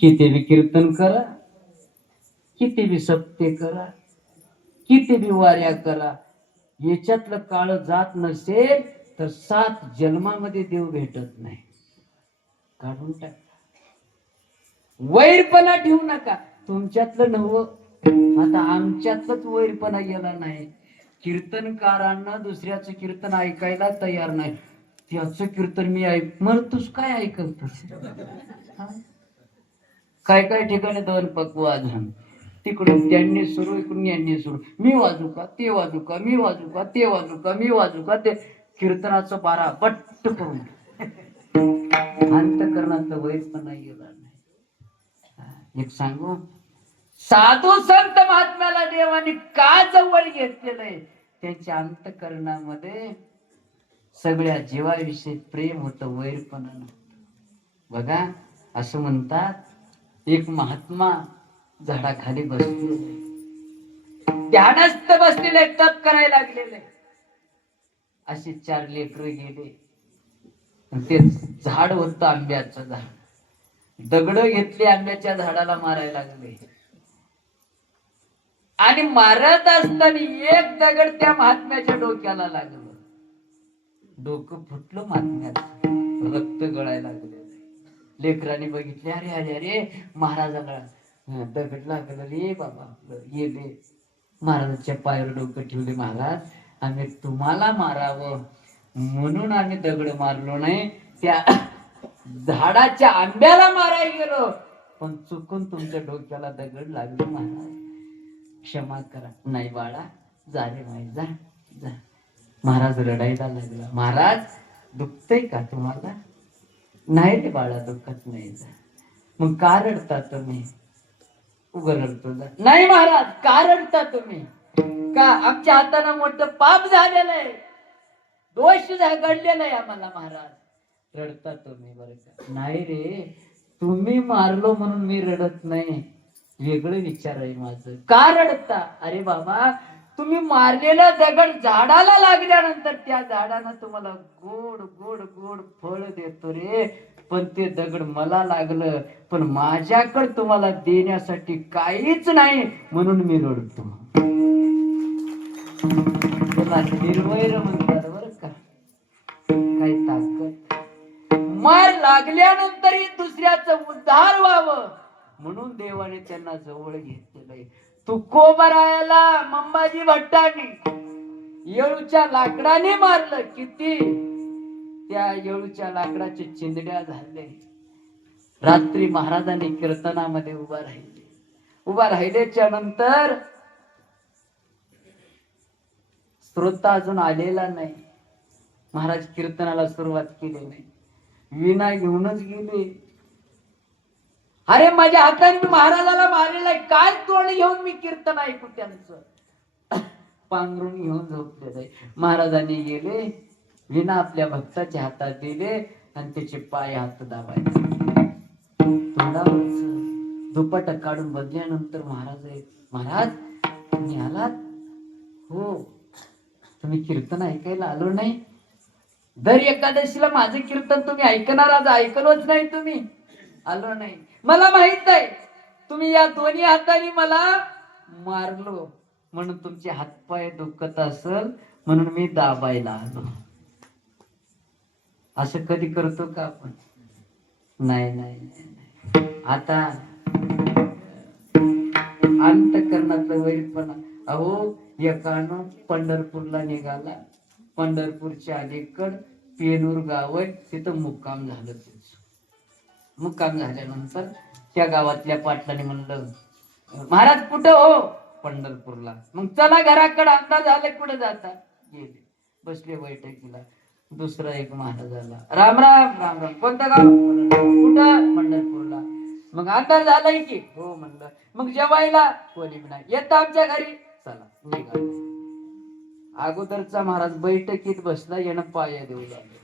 किती बी कीर्तन करा, किती बी सप्ते करा, किती बी वाऱ्या करा, याच्यातलं काळ जात नसेल तर 7 जन्मामध्ये देव भेटत नाही. काढून टाका. वैरपणा ठेवू नका. तुमच्यातलं नव, आता आमच्यातच वैरपणा गेला नाही. कीर्तनकारांना दुसऱ्याचं कीर्तन ऐकायला तयार नाही. त्याचं कीर्तन मी ऐक, मग तूच काय ऐकलतस? काय काय ठिकाणी दोन पक्वाद, तिकडून त्यांनी सुरू, इकडून यांनी सुरू. मी वाजू का, ते वाजू का, मी वाजू का, ते वाजू का, मी वाजू का, ते कीर्तनाचं बारा पट्ट करून अंतकरणातलं वैरपणा गेला नाही. एक सांगू, साधू संत महात्म्याला देवाने का जवळ घेतलेलं आहे? त्यांच्या अंतकरणामध्ये सगळ्या जीवाविषयी प्रेम होतं, वैरपणा नव्हतं. बघा, असं म्हणतात, एक महात्मा झाडाखाली बसलेले, ध्यानस्थ बसलेले, तप करायला लागलेले. असे 4 लेकरं गेले. ते झाड होतं आंब्याचं झाड. दगड घेतले, आंब्याच्या झाडाला मारायला लागले. आणि मारत असताना एक दगड त्या महात्म्याच्या डोक्याला लागलं. डोकं फुटलं महात्म्याचं, रक्त गळायला लागले. लेकरांनी बघितले, अरे अरे अरे, महाराजाला दगड लागलं रे बाबा, गेले. महाराजांच्या पायावर डोकं ठेवले. महाराज, आम्ही तुम्हाला मारावं म्हणून आम्ही दगड मारलो नाही, त्या झाडाच्या आंब्याला मारायला गेलो, पण चुकून तुमच्या डोक्याला दगड लागले. महाराज क्षमा करा. नाही बाळा, जा रे माई, जा जा. महाराज रडायला लागला. महाराज, दुखतंय का तुम्हाला? नाही रे बाळा, दुखत नाही. जा. मग का रडता तुम्ही? उभं रडतो. नाही महाराज, का रडता तुम्ही? का आमच्या हातानं मोठं पाप झालेलं आहे, दोष घडलेला आहे आम्हाला. महाराज, रडता तुम्ही बरं का? नाही रे, तुम्ही मारलो म्हणून मी रडत नाही, वेगळं विचार आहे माझं. का रडता? अरे बाबा, तुम्ही मारलेला दगड झाडाला लागल्यानंतर त्या झाडानं तुम्हाला गोड गोड गोड फळ देतो रे, पण ते दगड मला लागलं, पण माझ्याकडे तुम्हाला देण्यासाठी काहीच नाही, म्हणून मी रडतो. निर्वैर म्हणतात बरं का. काही ताकद, मार लागल्यानंतरही दुसऱ्याचं उद्धार व्हावं म्हणून देवाने त्यांना जवळ घेतलेलं. तुकोबरायाला मंबाजी भट्टाने येळूच्या लाकडाने मारलं. किती त्या येळूच्या लाकडाचे चिंदड्या झाले. रात्री महाराजांनी कीर्तनामध्ये उभा राहिले. उभा राहिल्याच्या नंतर श्रोता अजून आलेला नाही. महाराज कीर्तनाला सुरुवात केली नाही. विना घेऊनच गेले. अरे माझ्या हाताने महाराजाला मारलेला आहे, काय तोंड घेऊन मी कीर्तन ऐकू त्यांचं? पांघरून घेऊन झोपलेलं. महाराजांनी गेले, विना आपल्या भक्ताच्या हातात दिले आणि त्याचे पाय हात दाबायचे. तोंडावरच दुपट्टा काढून बदल्यानंतर महाराज, महाराज तुम्ही आलात? हो. तुम्ही कीर्तन ऐकायला आलो नाही? दर एकादशीला माझे कीर्तन तुम्ही ऐकणार, आज ऐकलोच नाही तुम्ही? आलो नाही. मला माहित आहे तुम्ही या दोन्ही हाताने मला मारलो, म्हणून तुमचे हातपाय दुखत असल, म्हणून मी दाबायला आलो. असं कधी करतो का आपण? नाही नाही नाही. आता अंतकरणातलं वैरपणा. अहो, एकानं पंढरपूरला निघाला. पंढरपूरच्या अलीकड पेनूर गाव आहे, तिथं मुक्काम झालं. मुक्काम झाल्यानंतर त्या गावातल्या पाटलाने म्हणलं, महाराज कुठं हो? पंढरपूरला. मग चला घराकडे, अंदाज झाले कुठे जाता? गेले. बसले बैठकीला. दुसरा एक महाराज आला. राम राम राम राम. कोणतं गाव? कुठं? पंढरपूरला. मग अंदाज झालाय की? हो म्हणलं. मग जेवायला? कोणी नाही. येत आमच्या घरी? चला निघा. अगोदरचा महाराज बैठकीत बसला, यानं पाया देऊ लागले.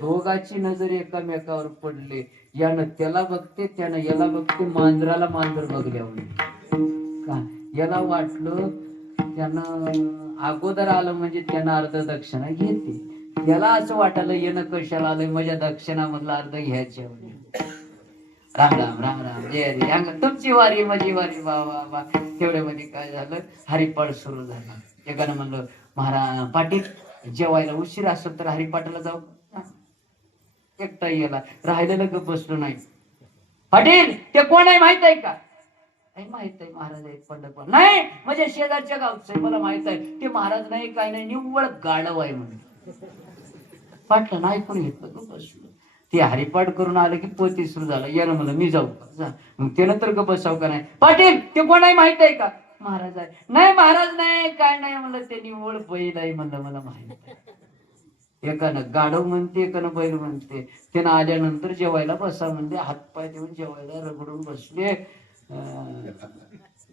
दोघाची नजर एकामेकावर पडले. यानं त्याला बघते, त्यानं याला बघते. मांजराला मांजर बघल्यावर का याला वाटलं त्यानं अगोदर आलं म्हणजे त्यानं अर्ध दक्षिणा घेते. याला असं वाटलं यानं कशाला आलंय, माझ्या दक्षिणा मधला अर्ध घ्यायच्या. राम राम राम राम जय हरी. अंग तुमची वारी माझी वारी वा वा वा. तेवढ्यामध्ये काय झालं, हरिपाठ सुरू झाला. एकानं म्हणलं, महाराज पाटील जेवायला उशीर असेल तर हरिपाठाला जाऊ. एकटा गेला, राहिलेलं गप बसलो नाही. पाटील ते कोण आहे माहित आहे का? माहित आहे महाराज आहेत पंढरपूर. नाही म्हणजे शेजारच्या गावचं मला माहित आहे. ते महाराज नाही काय नाही, निव्वळ गाढव आहे म्हणून. पाटलं ऐकून घेतलं गप बसलो. ते हरिपाठ करून आलं की पोती सुरू झालं. यानं म्हणलं मी जाऊ का? जा. मग ते नंतर गप बसाव का नाही. पाटील ते कोण आहे माहित आहे का? महाराज आहे. नाही महाराज नाही काय नाही म्हणलं, ते निव्वळ बैल आहे म्हणलं, मला माहित आहे. एकानं गाढव म्हणते, एकानं बैल म्हणते. त्यानं आल्यानंतर जेवायला बसा म्हणजे हातपाय देऊन जेवायला रगडून बसले.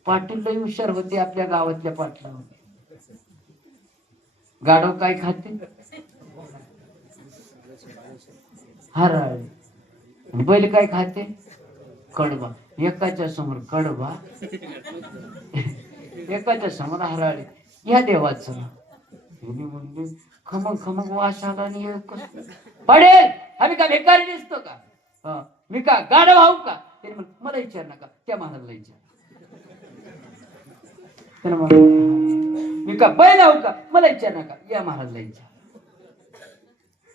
पाटील लई हुशार होते आपल्या गावातल्या पाटलामध्ये. गाढव काय खाते? हराळी. बैल काय खाते? कडबा. एकाच्या समोर कडबा, एकाच्या समोर हराळी. या देवाचं म्हणजे खमंग खमंग वास आला. आणि पडेल आम्ही का भिकारी दिसतो का? मी का गाढव आहो का? मला विचार नका, त्या महाराजला विचार. मी का बैल आहो का? मला विचार नका, या महाराजला विचार.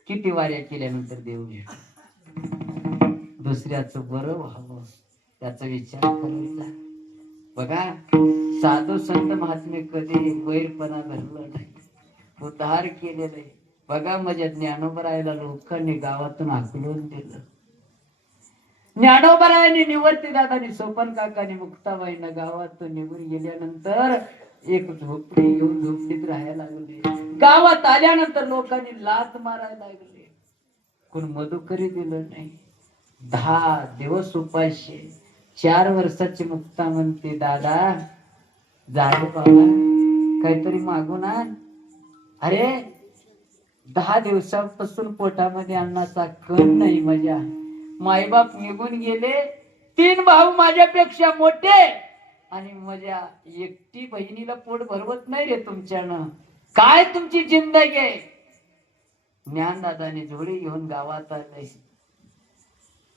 किती वाऱ्या केल्यानंतर देव दुसऱ्याचं बरं व्हावं त्याचा विचार करायचा. बघा साधू संत महात्मे कधी वैरपणा धरलं नाही, उद्धार केलेलं आहे. बघा माझ्या ज्ञानोबरायला लोकांनी गावातून हाकलून दिलं. ज्ञानोबरायांनी, निवर्ती दादानी, सोपन काकानी, मुक्ताबाईनं गावातून निघून गेल्यानंतर एक झोपडी घेऊन झोपडीत राहायला लागले. गावात आल्यानंतर लोकांनी लात मारायला लागले. कोण मधुकरी दिलं नाही. 10 दिवस उपाशी. 4 वर्षाची मुक्ता म्हणते, दादा झालं बाबा काहीतरी मागून आण. अरे 10 दिवसापासून पोटामध्ये अन्नाचा कण नाही. माझ्या माईबाप निघून गेले. 3 भाऊ माझ्यापेक्षा मोठे आणि माझ्या एकटी बहिणीला पोट भरवत नाही रे तुमच्यानं. काय तुमची जिंदगी आहे? ज्ञानदादाने जोडी घेऊन गावात आले.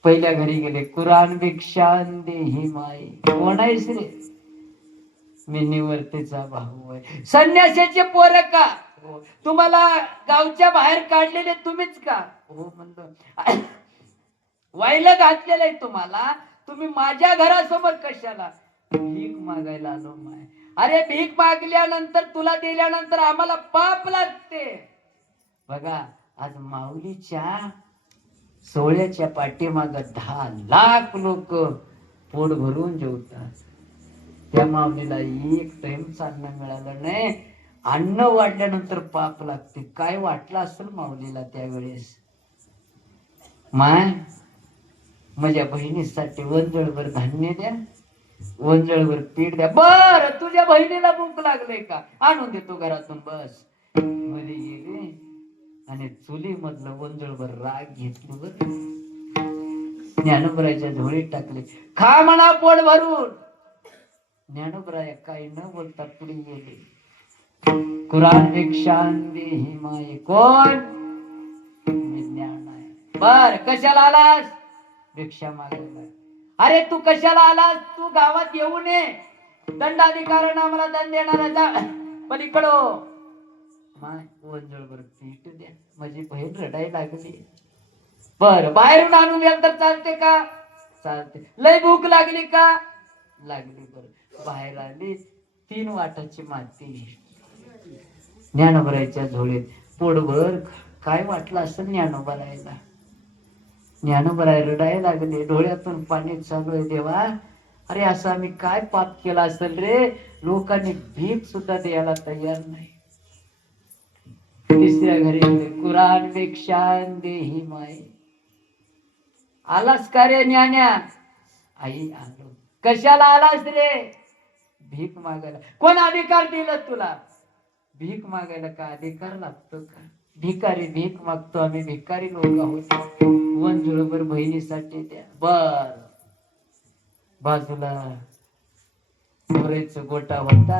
पहिल्या घरी गेले. कुराण भिक्षान देही माई. कोण आहेस रे? मी निवर्तीचा भाऊ आहे. संन्यासाचे पोर का? हो. तुम्हाला गावच्या बाहेर काढलेले तुम्हीच का? हो म्हणलं. वाईला घातलेलं आहे तुम्हाला. तुम्ही माझ्या घरासमोर कशाला? भीक मागायला आलो माय. अरे भीक मागल्यानंतर तुला दिल्यानंतर आम्हाला पाप लागते. बघा आज माऊलीच्या सोहळ्याच्या पाठीमाग 10 लाख लोक पोट भरून जेवतात. त्या माऊलीला एक टाइम अन्न मिळालं नाही. अन्न वाढल्यानंतर पाप लागते. काय वाटलं असेल माऊलीला त्यावेळेस? माय माझ्या बहिणीसाठी वंजळभर धान्य द्या, वंजळभर पीठ द्या. बर तुझ्या बहिणीला भूक लागले का? आणून देतो घरातून. बस मध्ये गेले आणि चुली मधलं वंजळभर राग घेतली. बर ज्ञानोबराच्या झोळीत टाकले. खा म्हणा पोट भरून. ज्ञानोबराया काही न बोलता पुढे गेले. कुराण भिक्षान देही माय. कोण? ज्ञान आहे. बर कशाला आलास? भिक्षा मागायला. अरे तू कशाला आलास? तू गावात येऊ नये. दंडाधिकाऱ्यांना आम्हाला दंड देणारा पलीकडो. माय वंजळभर पीठ द्या. माझी बहीण रडायला लागली. बर बाहेरून आणून द्याल तर चालते का? चालते. लय भूक लागली का? लागली. बर बाहेर आली. 3 वाटाची माती ज्ञानोबरायच्या झोळीत. पोटभर काय वाटलं असं ज्ञानोबरायला. ज्ञानोबराय रडायला लागले. डोळ्यातून पाणी चालू आहे. देवा अरे असं आम्ही काय पाप केला असेल रे? लोकांनी भीक सुद्धा द्यायला तयार नाही. तिसऱ्या घरी कुराण भिक्षान देही माय. आलास का रे ज्ञान्या? आई आलो. कशाला आलास रे? भीक मागायला. कोण अधिकार दिला तुला? भीक मागायला का अधिकार लागतो का? भिकारी भीक मागतो आम्ही. भिकारी लोक आहोत. वंजुळभर बहिणीसाठी द्या. बर बाजूला मोरेच गोटा होता.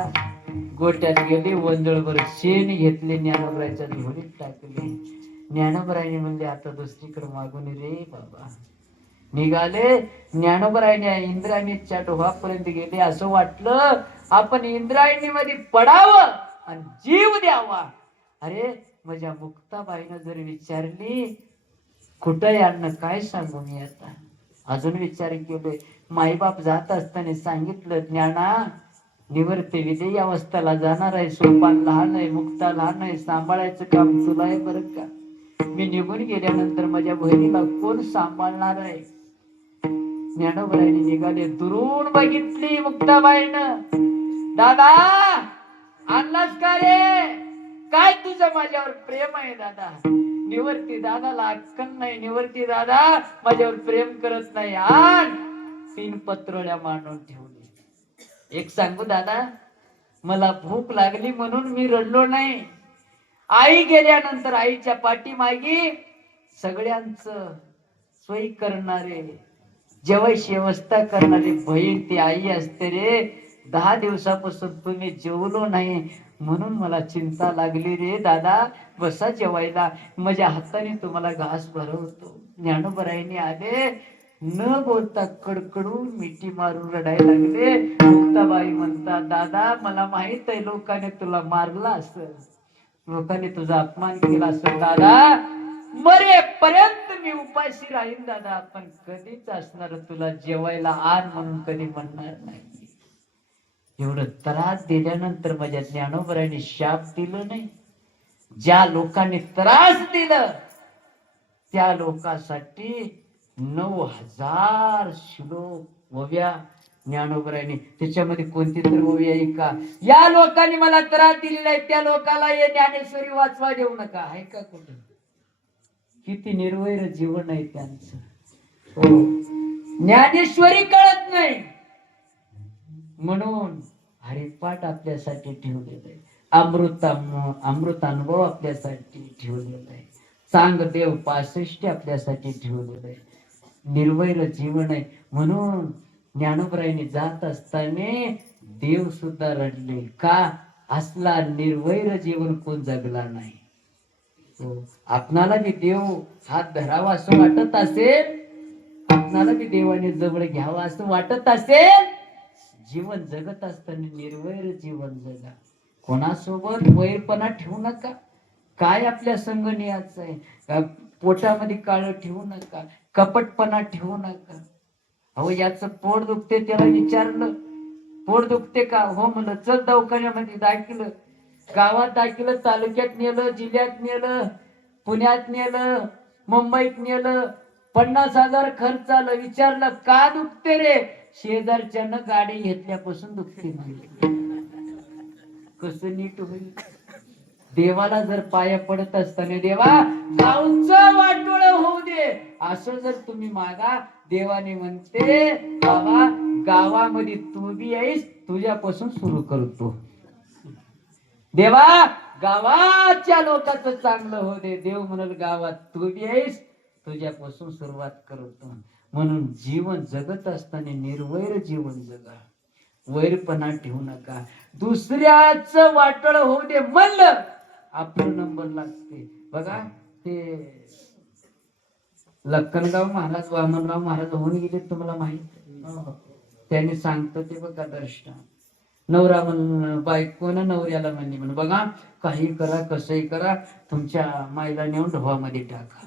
गोट्यात गेले. वंजळभर शेण घेतले. ज्ञानोबरायच्या झोळीत टाकले. ज्ञानोबरायने म्हणले आता दुसरीकडे मागून रे बाबा. निघाले. ज्ञानोबरायने इंद्रायणीच्या डोहापर्यंत गेले. असं वाटलं आपण इंद्रायणी मध्ये पडावं आणि जीव द्यावा. अरे माझ्या मुक्ताबाईनं जर विचारली कुठं यांना काय सांगू मी आता. अजून विचार केले. माईबाप जात असताना सांगितलं ज्ञाना निवर्ती विदेही अवस्थेला जाणार आहे. सोपान लहान आहे, मुक्ता लहान आहे, सांभाळायचं काम तुला आहे बरं का. मी निघून गेल्यानंतर माझ्या बहिणीला कोण सांभाळणार आहे. ज्ञानोबरायने निघाले. दुरून बघितली मुक्ताबाईनं. दादा आणलास का रे? काय तुझं माझ्यावर प्रेम आहे दादा. निवर्ती दादाला अक्कल नाही. निवर्ती दादा माझ्यावर प्रेम करत नाही. आण 3 पत्रोळ्या मांडून ठेवली. एक सांगू दादा, मला भूक लागली म्हणून मी रडलो नाही. आई गेल्यानंतर आईच्या पाठीमागे सगळ्यांचं सोयी करणारे, जेवायची व्यवस्था करणारी बहीण ती आई असते रे. 10 दिवसापासून तुम्ही जेवलो नाही म्हणून मला चिंता लागली रे दादा. बसा जेवायला, माझ्या हाताने तुम्हाला घास भरवतो. ज्ञानोबरायने आले. न बोलता कडकडून मिठी मारून रडायला लागले. मुक्ताबाई म्हणतात दादा मला माहित आहे लोकांनी तुला मारला असेल, लोकांनी तुझा अपमान केला असेल दादा. मरेपर्यंत मी उपाशी राहीन दादा, पण कधीच असणार तुला जेवायला आण म्हणून कधी म्हणणार नाही. एवढं त्रास दिल्यानंतर माझ्या ज्ञानोबरायने शाप दिलं नाही. ज्या लोकांनी त्रास दिलं त्या लोकांसाठी 9000 श्लोक ओव्या ज्ञानोबरायने. त्याच्यामध्ये कोणती तर ओवी आहे का? या लोकांनी मला त्रास दिलेला आहे त्या लोकाला हे ज्ञानेश्वरी वाचवा देऊ नका. आहे का कुठे? किती निर्वैर जीवन आहे त्यांचं. हो, ज्ञानेश्वरी कळत नाही म्हणून हरिपाठ आपल्यासाठी ठेवलेलं आहे. अमृतानुभव आपल्यासाठी ठेवलेला आहे. चांगदेव 65 आपल्यासाठी ठेवलेलं आहे. निर्वैर जीवन आहे म्हणून ज्ञानोबरायने जात असताना देव सुद्धा रडले. का? असला निर्वैर जीवन कोण जगला नाही. आपणाला बी देव हात धरावा असं वाटत असेल, आपणाला बी देवाने जवळ घ्यावा असं वाटत असेल, जीवन जगत असताना निर्वैर जीवन जगा. कोणासोबत वैरपणा ठेवू नका. काय आपल्या संग न्यायचं आहे, पोटामध्ये काळ ठेवू नका, कपटपणा ठेवू नका. अहो याचं पोट दुखते त्याला विचारलं पोट दुखते का? हो म्हणलं चल दवाखान्यामध्ये दाखलं. गावात दाखलं, तालुक्यात नेलं, जिल्ह्यात नेलं, पुण्यात नेलं, मुंबईत नेलं, 50,000 खर्च आलं. विचारलं का दुखते रे? शेजारच्यानं गाडी घेतल्यापासून दुखते. कसं नीट होईल? देवाला जर पाया पडत असताना देवा गावचं वाटोळ होऊ दे असं जर तुम्ही मागा, देवाने म्हणते बाबा गावामध्ये तू बी आहेस, तुझ्यापासून सुरू करतो. देवा गावाच्या लोकांचं चांगलं हो दे. देव म्हणल गावात तू बी आहेस, तुझ्यापासून सुरुवात करतो. म्हणून जीवन जगत असताना निर्वैर जीवन जगा. वैरपणा ठेवू नका. दुसऱ्याच वाटळ होऊ दे म्हणलं आपलं नंबर लागते. बघा ते लक्कनगाव महाराज, वामनराव महाराज होऊन गेले तुम्हाला माहित. त्यांनी सांगतो ते बघा दर्शन. नवरा म्हण बायकोनं नवऱ्याला म्हण बघा काही करा कसंही करा तुमच्या माईला नेऊन ढोवामध्ये टाका.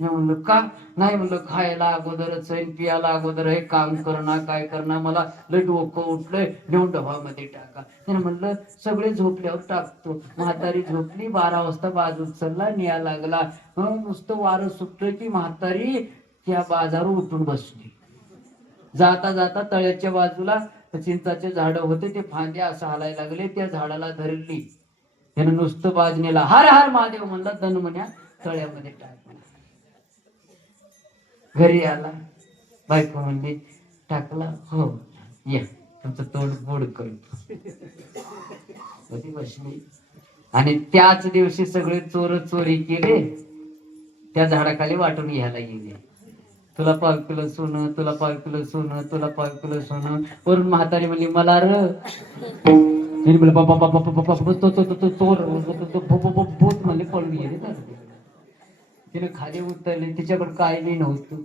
म्हणलं का? नाही म्हणलं खायला अगोदरच आहे, पियाला अगोदर आहे, काम करणं काय करणं मला लय डोकं उठलंय, नेऊन डबामध्ये टाका. त्याने म्हणलं सगळे झोपल्यावर टाकतो. म्हातारी झोपली. 12 वाजता बाज उचलला, निया लागला. नुसतं वारं सुटलं की म्हातारी त्या बाजावर उठून बसली. जाता जाता तळ्याच्या बाजूला चिंचाचे झाड होते, ते फांदे असं हालायला लागले, त्या झाडाला धरली. त्यानं नुसतं बाजनेला हर हर महादेव म्हणला, धनमन्या तळ्यामध्ये टाकला. घरी आला, बायको म्हणली टाकला. हो या तुमचं तोंड गोड करतो. बसली. आणि त्याच दिवशी सगळे चोर चोरी केले, त्या झाडाखाली वाटून घ्यायला गेले. तुला 5 किलो सोनं, तुला 5 किलो सोनं, तुला 5 किलो सोनं. वरून म्हातारी म्हणली मला र म्हणले पळून गेले. तिने खाली उतरली, तिच्याकडे काय बी नव्हतं.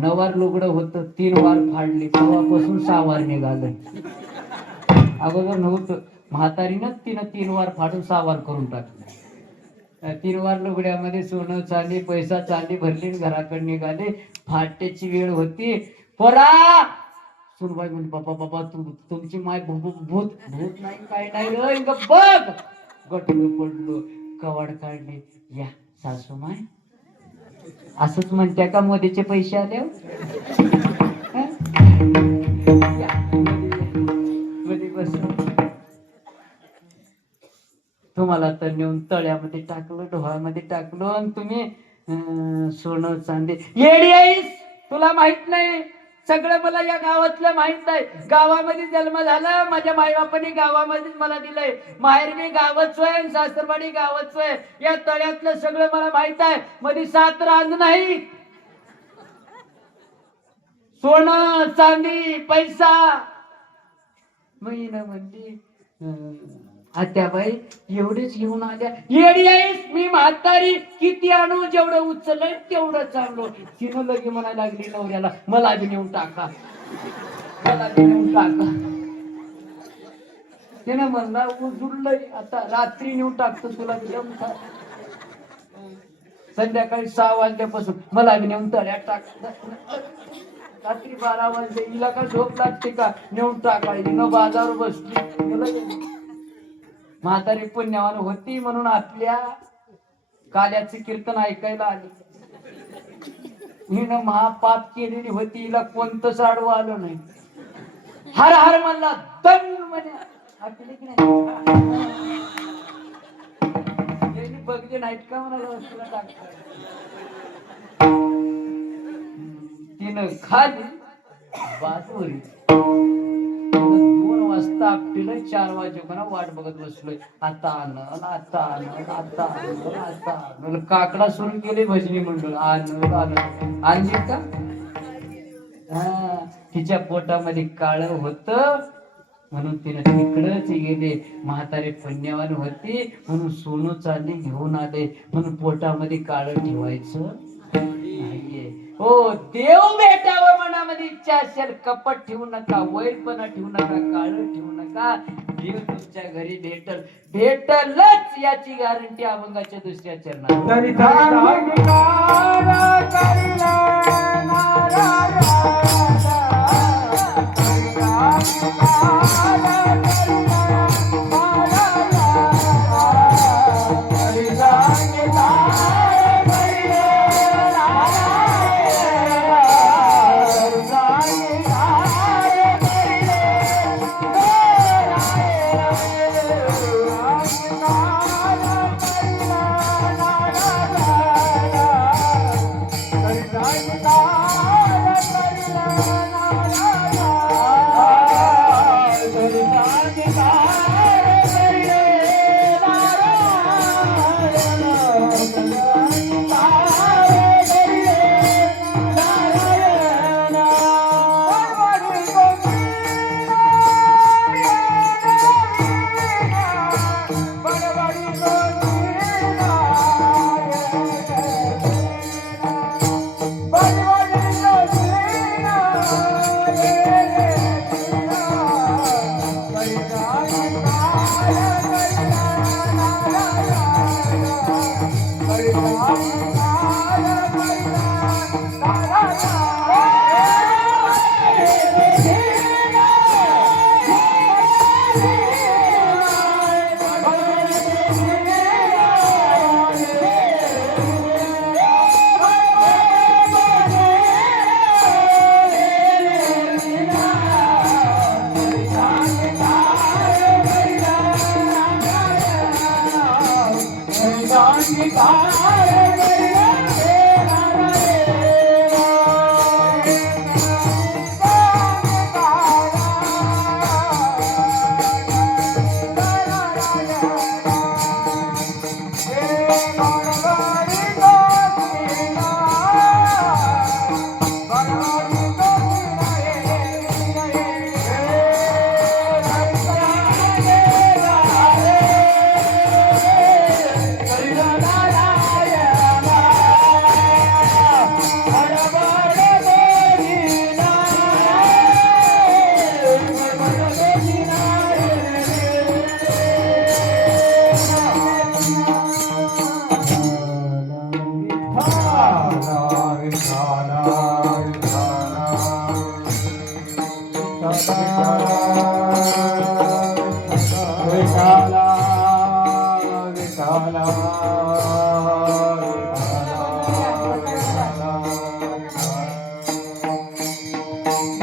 नवार लुगडं होतं, 3 वार फाडली, तेव्हापासून 6 वार निघालं. अगोदर नव्हतं. म्हातारीनं तिनं 3 वार फाडून 6 वार करून टाकलं. 3 वार लुगड्यामध्ये सोनं चांदी पैसा चांदी भरली, घराकडे निघाले. फाट्याची वेळ होती. पोरा सुनबाई म्हणजे बाबा बाबा तुमची माय भूत भूत नाही काय नाही रे बघ. गटलं पडलो, कवाड काढले. या सासू माय असंच म्हणत्या का मोदीचे पैसे आले? मध्ये बसून तुम्हाला तर नेऊन तळ्यामध्ये टाकलं, ढोळामध्ये टाकलं आणि तुम्ही सोनं चांदी येडी आहेस. तुला माहित नाही सगळं मला या गावातलं माहित आहे. गावामध्ये जन्म झाला, माझ्या मायबापांनी गावामध्येच मला दिलंय. माहेर मी गावच आहे, सासरवाडी गावच आहे. या तळ्यातलं सगळं मला माहित आहे. मध्ये 7 रांज नाही, सोनं चांदी पैसा. महिना म्हणली आत्याबाई एवढेच घेऊन आल्या. येडी आहेस, मी म्हातारी किती आणू, जेवढं उचललंय तेवढं चांगलं. तिनं लगे म्हणायला लागली नवऱ्याला, मला बी नेऊन टाका, मला बी नेऊन टाका. तिनं म्हणला उजुडलंय आता, रात्री नेऊन टाकतो तुला. संध्याकाळी 6 वाजल्यापासून मला बी नेऊन तळ्यात टाक. रात्री 12 वाजले, हिला का झोप लागते का? नेऊन टाकायची न बाजावर बसली. म्हातारी पुण्यवान होती म्हणून आपल्या काल्याचे कीर्तन ऐकायला आली. हिनं महापाप केलेली होती, हिला कोणतंच आडवं आलं नाही. हर हर म्हणला दन म्हणे ऐकले की नाही? बघले नाहीत का म्हणाला वस्तूला टाकता. तिनं खाली बाजूवरी 2 वाजता आपल्याला 4 वाजेपर्यंत वाट बघत बसलोय. आता आणल आता आणल आता आणल आता आणल. काकडा सुरू केले भजनी मंडळ. आणल आणल आणली का? हा तिच्या पोटामध्ये काळ होत म्हणून तिने तिकडच गेले. म्हातारे पुण्यवान होती म्हणून सोनं चांदी घेऊन आले. म्हणून पोटामध्ये काळ ठेवायचं नाहीये. हो देव भेटावं मनामध्ये इच्छा असेल, कपट ठेवू नका, वैरपणा ठेवू नका, काळ ठेवू नका. देव तुमच्या घरी भेटलच याची गॅरंटी अभंगाच्या 2ऱ्या चरणात.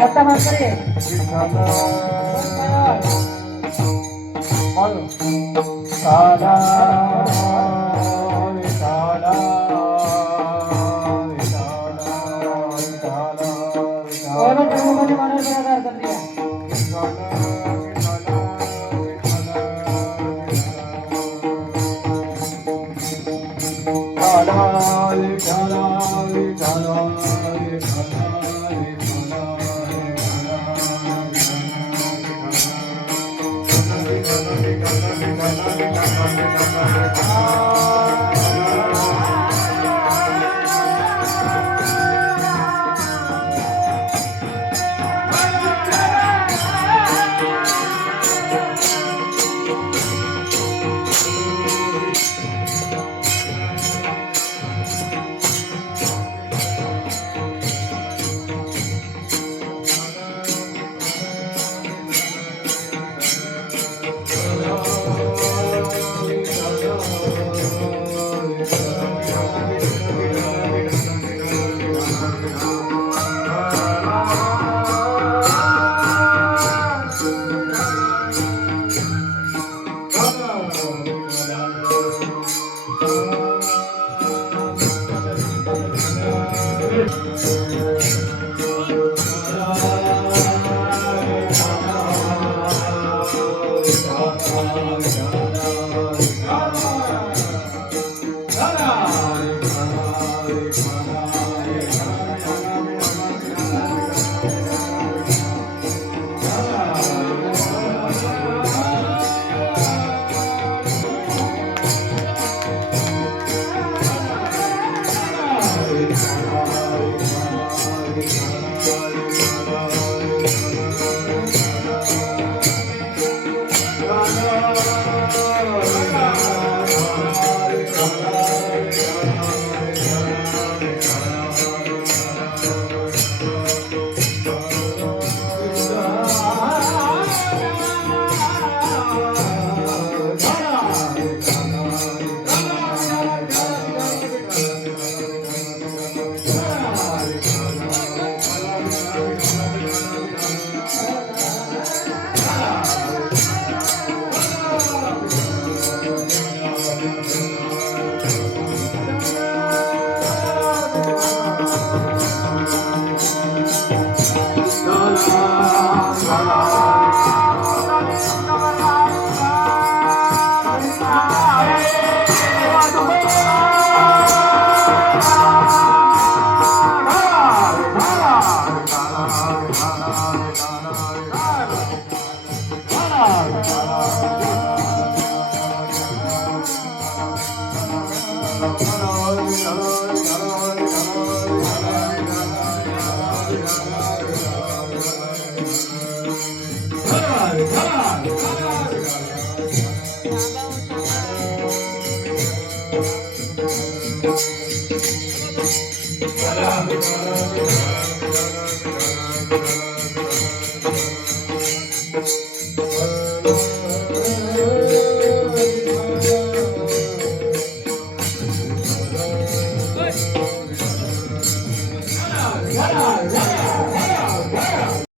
दत्ता मास्तरे बोलो विठाला विठाला दोनों प्रमुखांनी मनोर करार कर दिया Thank you.